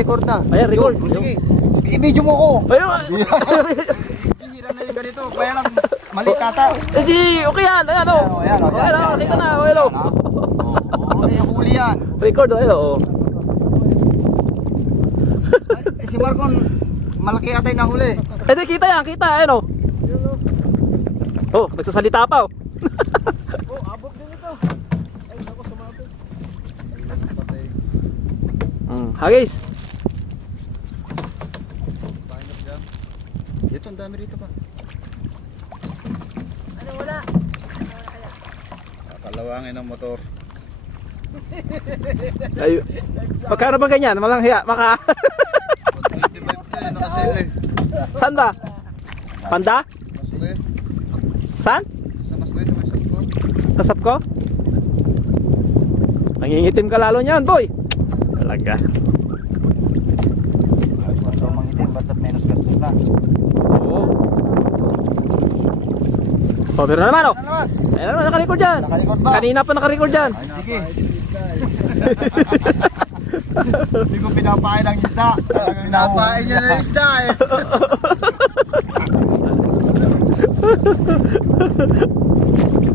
Record na. Ayan, record. Sige. I-video mo ko. Ayun. Hihira na yung ganito. Kaya lang mali kata. Hindi, okay yan. Ayan o. Ayan, Okay na, kita na. Okay o. Oo, yung huli yan. Record, ayun o. Si Marcon, malaki atay na huli. Hindi, kita yan, kita. Ayun o. Oh, nagsasalita pa o. Oh, abot din ito. Ay, ako sumabot. Hagis. Ito, ang dami rito pa. Ano wala? Kalawangin ang motor. Ay, magkano ba ganyan? Malang hiya, maka. 25 na yun, nakasell eh. Saan ba? Panda? Masli. Saan? Sa Masli, sa Masli ko. Tasap ko? Nangingitim ka lalo niyan, boy. Talaga. Basta mangitim, basta menos gastos na. Oo. Oh, meron na naman oh. Ayun na, nakarecord dyan. Nakarecord ba? Kanina pa nakarecord dyan. Ay, sige. Hindi ko pinapain ang isda. Pinapain niya ng isda eh.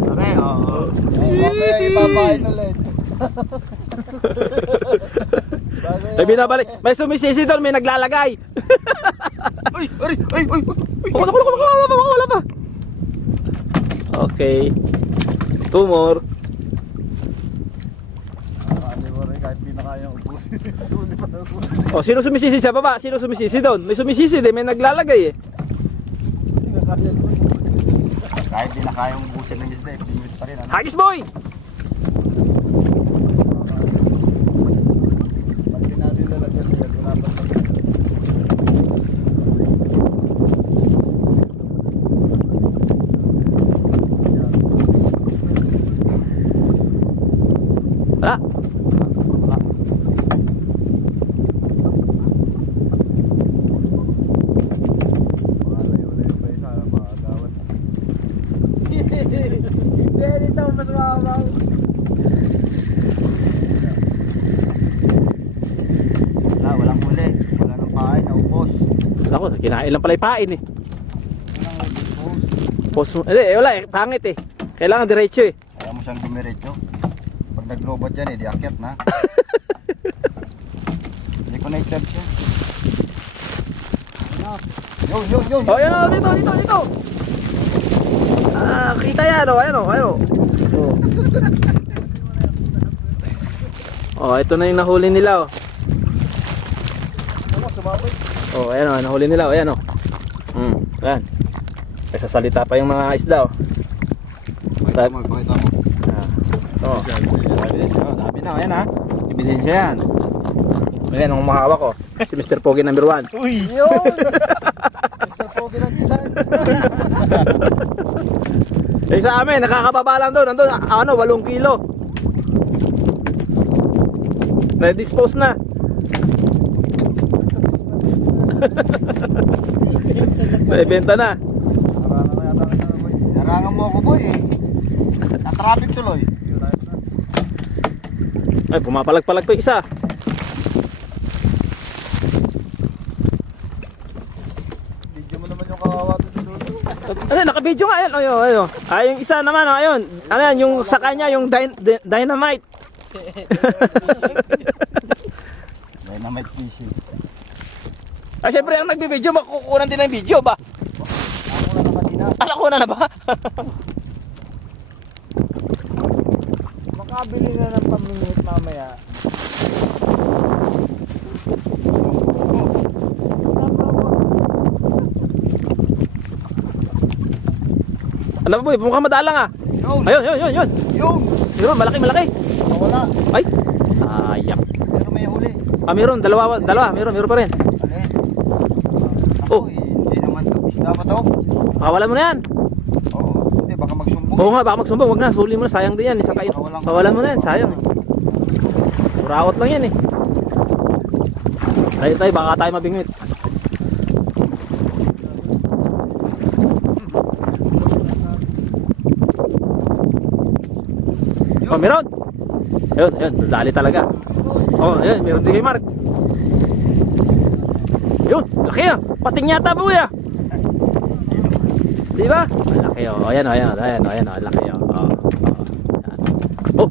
Pare, oo. Mamaya ipapain ulit. May binabalik. May sumisisi doon, may naglalagay. Uy, ay. Wala pa. Okay. Two more. Ano mo rin kahit pinakayang upusin. Oh, sino sumisisi sa baba? Sino sumisisi doon? May sumisisi din, may naglalagay eh. Kahit pinakayang upusin ng isda, pinimit pa rin. Hagis boy! Pati natin lalagyan niya, wala pa pa. Wala. Hindi, dito mas mababaw. Walang huli. Wala nang pain, naubos. Ako, kinain lang pala yung pain eh. Walang ubos. Poso. Wala eh, pangit eh. Kailangan diretso eh. Kaya mo siyang dumiretso. Pag nag-robot yan eh, di akyat na. Hindi ko na-charge siya. Yun. Oh, yan o, dito. Ah, kita yan o, ayan o. Oh, ito na yung nahuli nila o. Oh, ayan o, nahuli nila o, ayan o. Ayan. Nagsasalita pa yung mga isda o. Pakita mo. Oh, dami na, ayan ha. Ebidensya yan. Ayan, ang mahawak ko. Si Mr. Pogi number 1. Uy! Yun! Mr. Pogi ng design. Eh sa amin, nakakababa lang doon. Nandun, 8 kilo. Na-dispose na. Naibenta na. Narangan mo ako boy eh. Na-traffic tuloy. Ay, pumapalag-palag pa yung isa. Video mo naman yung kawawa dito. Ano, naka-video nga yan. Ayun. Ay, yung isa naman, ayun. Ano yan, yung sa kanya, yung dynamite. Dynamite fishing. Ay, syempre, ang nagbibideo, makukunan din ng video ba? Ako na kanina. Nakuha na ba? Makabili na ng pamimit mamaya. Ano ba boy, mukhang madalang ah. Ayun. Yung! Meron, malaki. Wala. Ay, sayang. Pero may huli. Ah, meron, dalawa, meron pa rin. Alin? Oh. Ako hindi naman to. Isda pa to? Pakawalan mo na yan. Oo. Hindi, baka magsumbong. Oo nga, baka magsumbong, wag na, huli mo na, sayang din yan. Pawalan mo na yan, sayang. Muraot lang yan eh. Tayo, baka tayo mabingwit. Oh, meron. Ayun, dali talaga. Oh, ayun, meron din kay Mark. Yun, laki ah. Pating yata po ya. Di ba? Laki oh. Ayan, ayan, ayan, ayan, laki oh. Oh.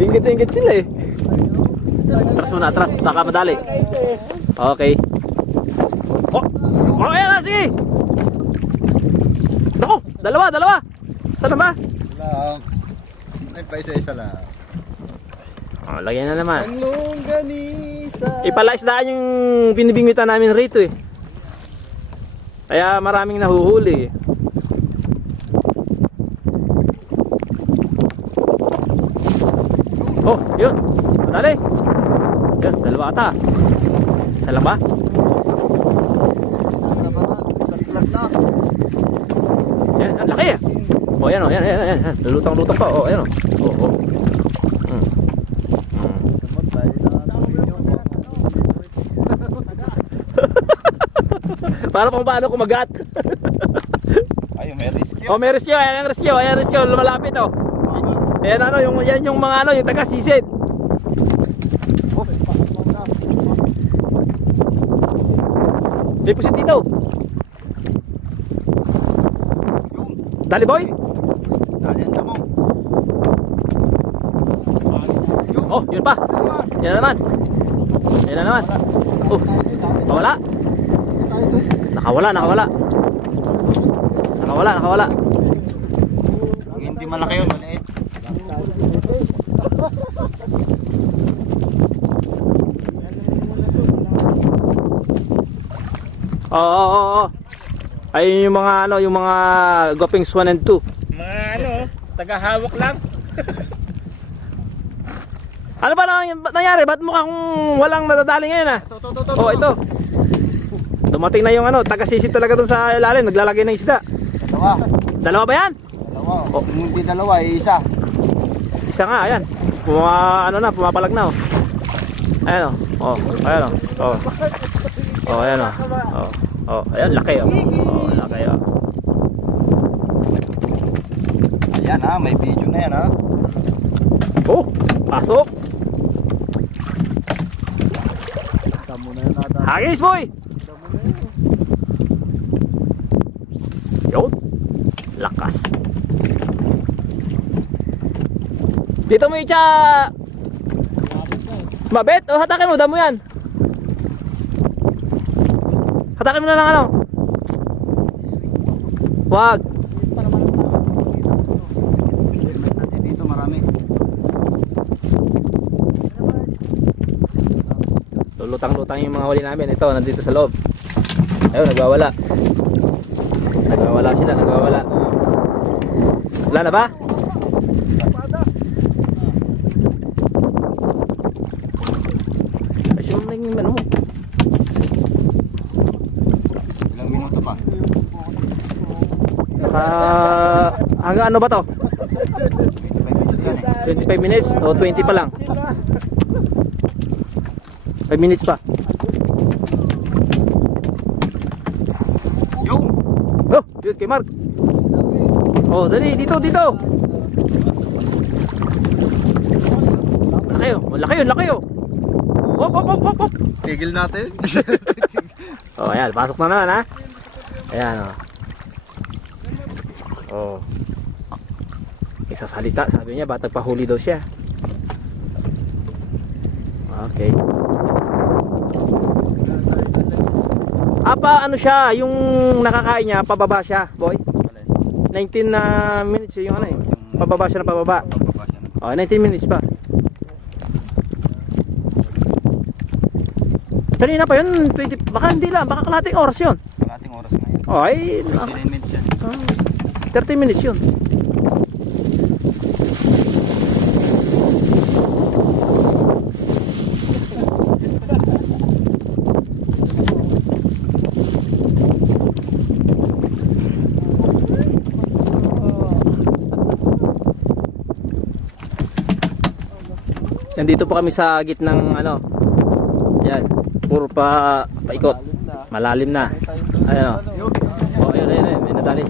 Ingit-ingit sila eh. Atras muna, atras. Baka madali. Okay. Oh, oh, ayan na, sige. Ako, dalawa, dalawa. Saan ba? Ay, pa isa-isa lang. Oh, lagyan na naman. Anong ganisa? Ipalaisdaan yung binibingitan namin rito eh. Kaya maraming nahuhuli. Oh, yun. Madali. Yun, dalawa ata. Sala ba? Yan, ang laki eh. Oh, yan o, yan, yan, yan. Lulutang-lutang pa. Oh, yan o. Oh, oh. Para pang paano kumagat. Ay, may rescue. Oh, may rescue. Ayan ang rescue. Ayan ang rescue. Lumalapit oh. Ayan ano, yan yung mga ano, yung taga-sisid. Deposit dito. Dali boy. Dali ang damo. Oh, yun pa. Yan na naman. Yan na naman. Oh, nakawala. Nakawala, nakawala. Nakawala, nakawala. Hindi malaki yun, maliit. Oo. Ayun yung mga ano, yung mga Gopings 1 and 2. Mga ano, tagahawak lang. Ano ba nangyari? Ba't mukhang walang nadadali ngayon ah? Oh, ito. Dumating na yung ano, taga-sisid talaga dun sa ilalim, naglalagay ng isda. Dalawa. Dalawa ba yan? Dalawa. Oh. Hindi dalawa, isa. Isa nga, ayan. Ano na, pumapalag na oh. Ayan oh. Oh, ayan oh. Oh. Oh, ayan oh. Oh. Oh, ayan, laki oh. Oh, laki oh. Ayan ha, may video na yan ha. Oh, pasok. Tamo na yun ata. Hagis boy. Yun. Lakas. Dito mo itya. Mabet, oh, hatakin mo, damo yan. Hatakin mo na lang ano. Wag. Dito marami. Lutang-lutang yung mga huli namin. Ito, nandito sa loob. Ayun, nagwawala. Nagwawala sila, nagwawala. Wala na ba? Ay, siyong naging ano mo. Ilang minuto pa? Hanggang ano ba to? 25 minutes yan 25 minutes eh. o 20 pa lang. 5 minutes pa. Yung! Oh, yun kay Mark. Oh, dali, dito, dito. Laki oh, laki yun, laki oh. Hop, hop, hop, hop, hop. Tigil natin. Oh, ayan, pasok na naman ha. Ayan oh. Oh. Isa salita, sabi niya, batag pahuli daw siya. Okay. Apa ano siya, yung nakakain niya, pababa siya, boy. 19 na minutes yung ano eh. Pababa siya na pababa. Oh, 19 minutes pa. Kanina pa yun, 20, baka hindi lang, baka kalating oras yun. Kalating oras ngayon. Oh, ay 29 minutes yan. 30 minutes yun. Nandito po kami sa gitnang ano. Yan, puro paikot. Malalim na. Ayan oh. Oh, ayan, ayan, may nadali.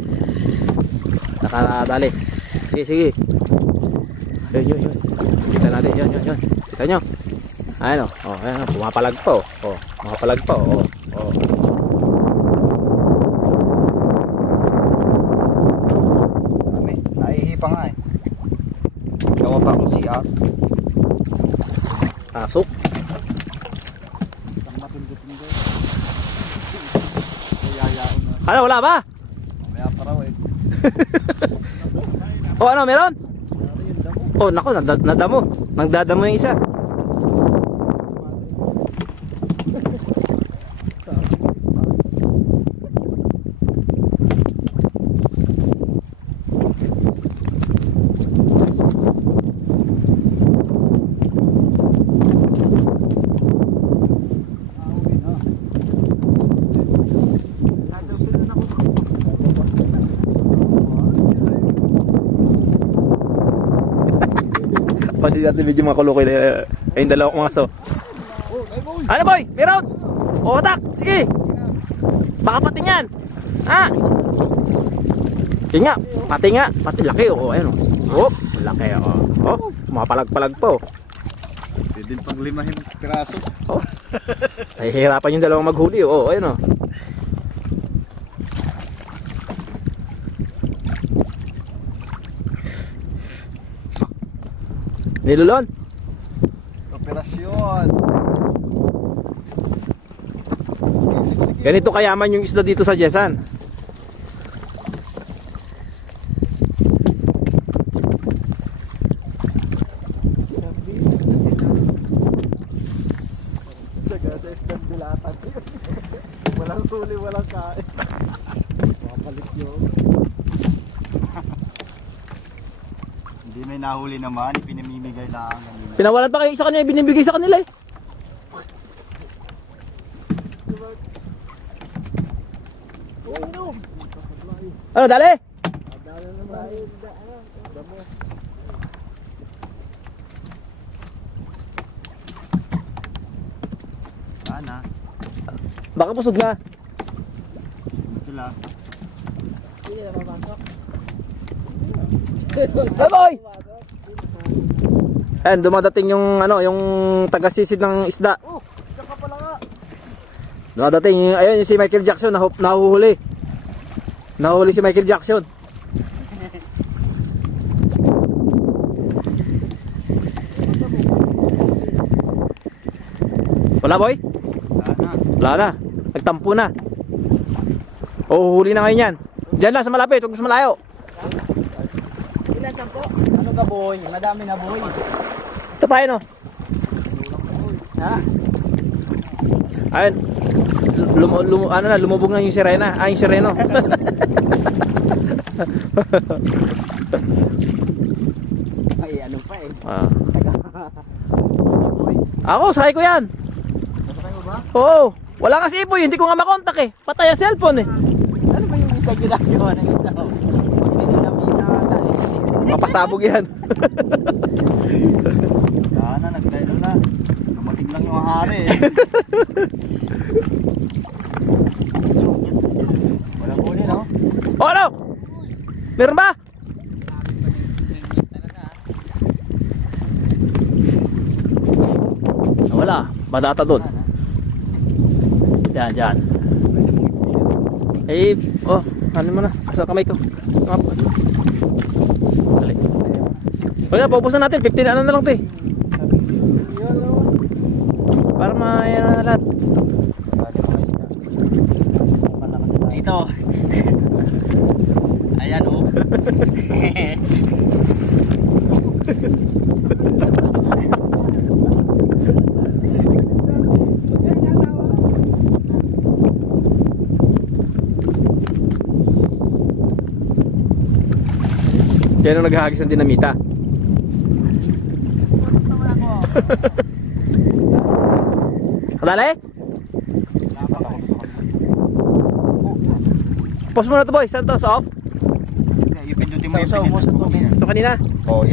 Nakadali. Sige, sige. Yun. Kita natin, yun. Kita nyo? Ayan o. Oh, ayan o. Pumapalag pa o. Oh, pumapalag pa o. Oh. Naihipa nga eh. Gawa pa akong siya. Pasok. Ano, wala ba? Maya pa raw eh. O ano, meron? Oh, naku, nadamo. Nagdadamo yung isa. Pwede natin medyo makulukoy na yung dalawang maso. Ano boy? Meron! O tak! Sige! Baka pati yan! Ha? Sige nga! Pati nga! Pati laki o! Ayan o! Oh! Laki o! Oh! Mapalag-palag po! Pwede pang limahin piraso. Oh! Nahihirapan yung dalawang maghuli o! Ayan o! Nilulon? Operasyon. Ganito kayaman yung isda dito sa Jesan. Sagada isdang bulatan. Walang huli, walang kain. Babalik yun. Hindi may nahuli naman, pinamimigay lang. Pinawalan pa kayo sa kanila, binibigay sa kanila eh. Ano, dali? Sana. Baka pusog na. Sila. Hey boy! Ayan, dumadating yung ano, yung taga-sisid ng isda. Oh, diyan ka pala nga. Dumadating yung, ayun yung si Michael Jackson nahuhuli. Nahuhuli si Michael Jackson. Wala boy? Sana. Wala na. Nagtampo na. O huli na ngayon yan. Diyan lang sa malapit, huwag sa malayo. Ilan sampo? Ano ka boy? Madami na boy. Ito pa yun o. Ha? Ayun. Ano na, lumubog na yung sirena. Ah, yung sireno. Ay, ano pa eh. Ah. Ako, sakay ko yan. Nasakay mo ba? Oo. Wala nga si Ipoy, hindi ko nga makontak eh. Patay ang cellphone eh. Ano ba yung isa ginagawa ng isa? Hindi na pinata eh. Mapasabog yan. Sana, naglaylo na. Dumating lang yung hari eh. Walang huli no? O ano? Meron ba? Wala. Madata doon. Yan, yan. Eh, oh, ano mo na? Sa kamay ko. Dali. Wala, paubos na natin. 15 ano na lang to eh. Para ma-yan na lahat. Ito. Ayan oh. Kaya nung naghahagis ng dinamita. Kadali? Pause mo na to boy. Santos off. Yung pindutin mo yung pindutin mo. Ito kanina. Oh,